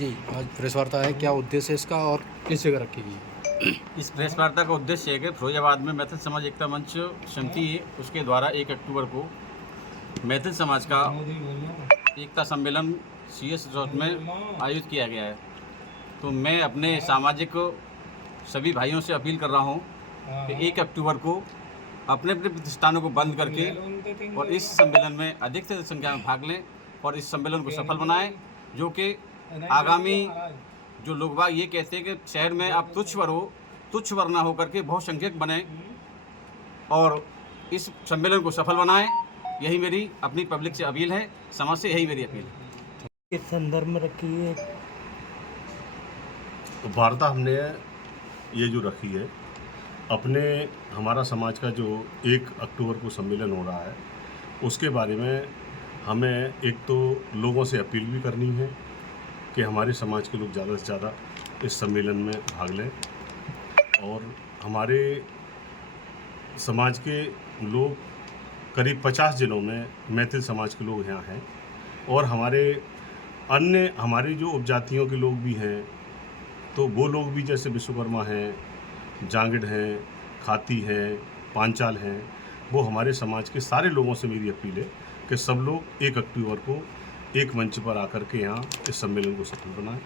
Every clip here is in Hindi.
जी, आज प्रेस वार्ता है, क्या उद्देश्य है इसका और किस जगह रखी गई है? इस प्रेस वार्ता का उद्देश्य है कि फिरोजाबाद में मैथिल समाज एकता मंच समिति है, उसके द्वारा 1 अक्टूबर को मैथिल समाज का एकता सम्मेलन CS रिजॉर्ट में आयोजित किया गया है। तो मैं अपने सामाजिक सभी भाइयों से अपील कर रहा हूँ कि 1 अक्टूबर को अपने अपने प्रतिष्ठानों को बंद करके और इस सम्मेलन में अधिक से अधिक संख्या में भाग लें और इस सम्मेलन को सफल बनाएं, जो कि आगामी जो लोग बाग ये कहते हैं कि शहर में आप तुच्छ वर ना होकर के बहुसंख्यक बने और इस सम्मेलन को सफल बनाएं। यही मेरी अपनी पब्लिक से अपील है, समाज से यही मेरी अपील है। इस संदर्भ में रखी है वार्ता हमने ये जो रखी है अपने हमारा समाज का जो 1 अक्टूबर को सम्मेलन हो रहा है उसके बारे में हमें एक तो लोगों से अपील भी करनी है कि हमारे समाज के लोग ज़्यादा से ज़्यादा इस सम्मेलन में भाग लें और हमारे समाज के लोग करीब 50 जिलों में मैथिल समाज के लोग यहाँ हैं और हमारे जो उपजातियों के लोग भी हैं तो वो लोग भी जैसे विश्वकर्मा हैं, जांगिड़ हैं, खाती हैं, पांचाल हैं, वो हमारे समाज के सारे लोगों से मेरी अपील है कि सब लोग 1 अक्टूबर को एक मंच पर आकर के यहाँ इस सम्मेलन को सफल बनाएं।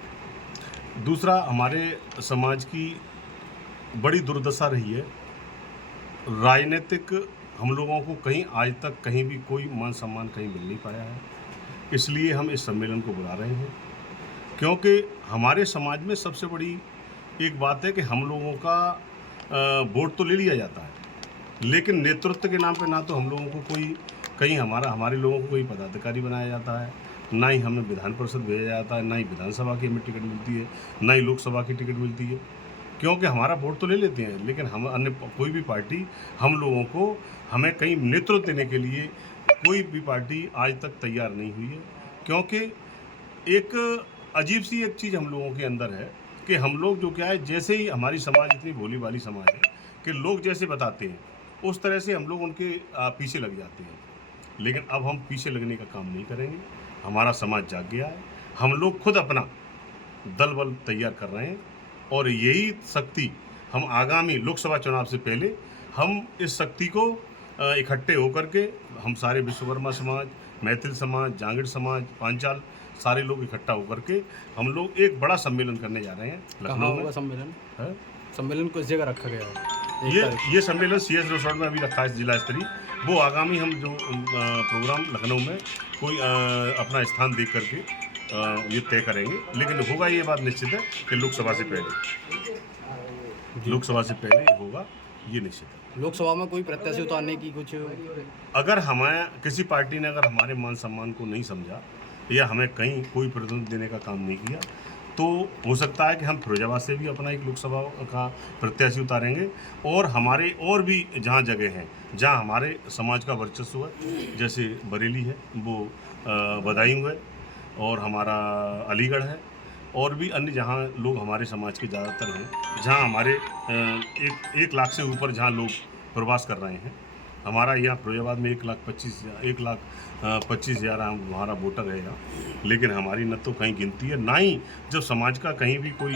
दूसरा, हमारे समाज की बड़ी दुर्दशा रही है, राजनीतिक हम लोगों को कहीं आज तक कहीं भी कोई मान सम्मान कहीं मिल नहीं पाया है, इसलिए हम इस सम्मेलन को बुला रहे हैं। क्योंकि हमारे समाज में सबसे बड़ी एक बात है कि हम लोगों का वोट तो ले लिया जाता है लेकिन नेतृत्व के नाम पे ना तो हम लोगों को कोई कहीं हमारे लोगों को कोई पदाधिकारी बनाया जाता है, ना ही हमें विधान परिषद भेजा जाता है, ना ही विधानसभा की हमें टिकट मिलती है, ना ही लोकसभा की टिकट मिलती है। क्योंकि हमारा वोट तो ले लेते हैं लेकिन हम अन्य कोई भी पार्टी हम लोगों को हमें कहीं नेतृत्व देने के लिए कोई भी पार्टी आज तक तैयार नहीं हुई है। क्योंकि एक अजीब सी एक चीज़ हम लोगों के अंदर है कि हम लोग जो क्या है, जैसे ही हमारी समाज इतनी भोली भाली समाज है कि लोग जैसे बताते हैं उस तरह से हम लोग उनके पीछे लग जाते हैं। लेकिन अब हम पीछे लगने का काम नहीं करेंगे, हमारा समाज जाग गया है, हम लोग खुद अपना दल बल तैयार कर रहे हैं और यही शक्ति हम आगामी लोकसभा चुनाव से पहले हम इस शक्ति को इकट्ठे होकर के हम सारे विश्वकर्मा समाज, मैथिल समाज, जांगिड़ समाज, पांचाल सारे लोग इकट्ठा होकर के हम लोग एक बड़ा सम्मेलन करने जा रहे हैं लखनऊ में। सम्मेलन किस जगह रखा गया है? ये सम्मेलन CS रिजॉर्ट में अभी रखा है जिला स्तरीय। वो आगामी हम जो प्रोग्राम लखनऊ में कोई अपना स्थान देख करके ये तय करेंगे, लेकिन होगा ये बात निश्चित है कि लोकसभा से पहले होगा, ये निश्चित है। लोकसभा में कोई प्रत्याशी उतारने की कुछ अगर हमें किसी पार्टी ने अगर हमारे मान सम्मान को नहीं समझा या हमें कहीं कोई प्रतिनिधित्व देने का काम नहीं किया तो हो सकता है कि हम फिरोजाबाद से भी अपना एक लोकसभा का प्रत्याशी उतारेंगे और हमारे और भी जहाँ जगह हैं जहाँ हमारे समाज का वर्चस्व है, जैसे बरेली है, वो बदायूं है और हमारा अलीगढ़ है और भी अन्य जहाँ लोग हमारे समाज के ज़्यादातर हैं, जहाँ हमारे 1 लाख से ऊपर जहाँ लोग प्रवास कर रहे हैं। हमारा यहाँ फिरोजाबाद में 1,25,000 हमारा वोटर रहेगा, लेकिन हमारी न तो कहीं गिनती है, ना ही जब समाज का कहीं भी कोई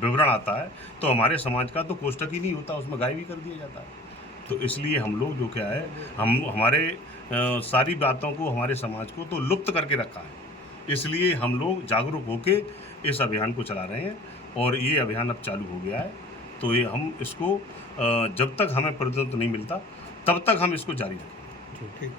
विवरण आता है तो हमारे समाज का तो कोष्टक ही नहीं होता, उसमें गायब ही कर दिया जाता है। तो इसलिए हम लोग जो क्या है, हमारे सारी बातों को हमारे समाज को तो लुप्त करके रखा है, इसलिए हम लोग जागरूक होके इस अभियान को चला रहे हैं और ये अभियान अब चालू हो गया है। तो ये हम इसको जब तक हमें प्रतिनिधित्व नहीं मिलता तब तक हम इसको जारी रखेंगे। ठीक।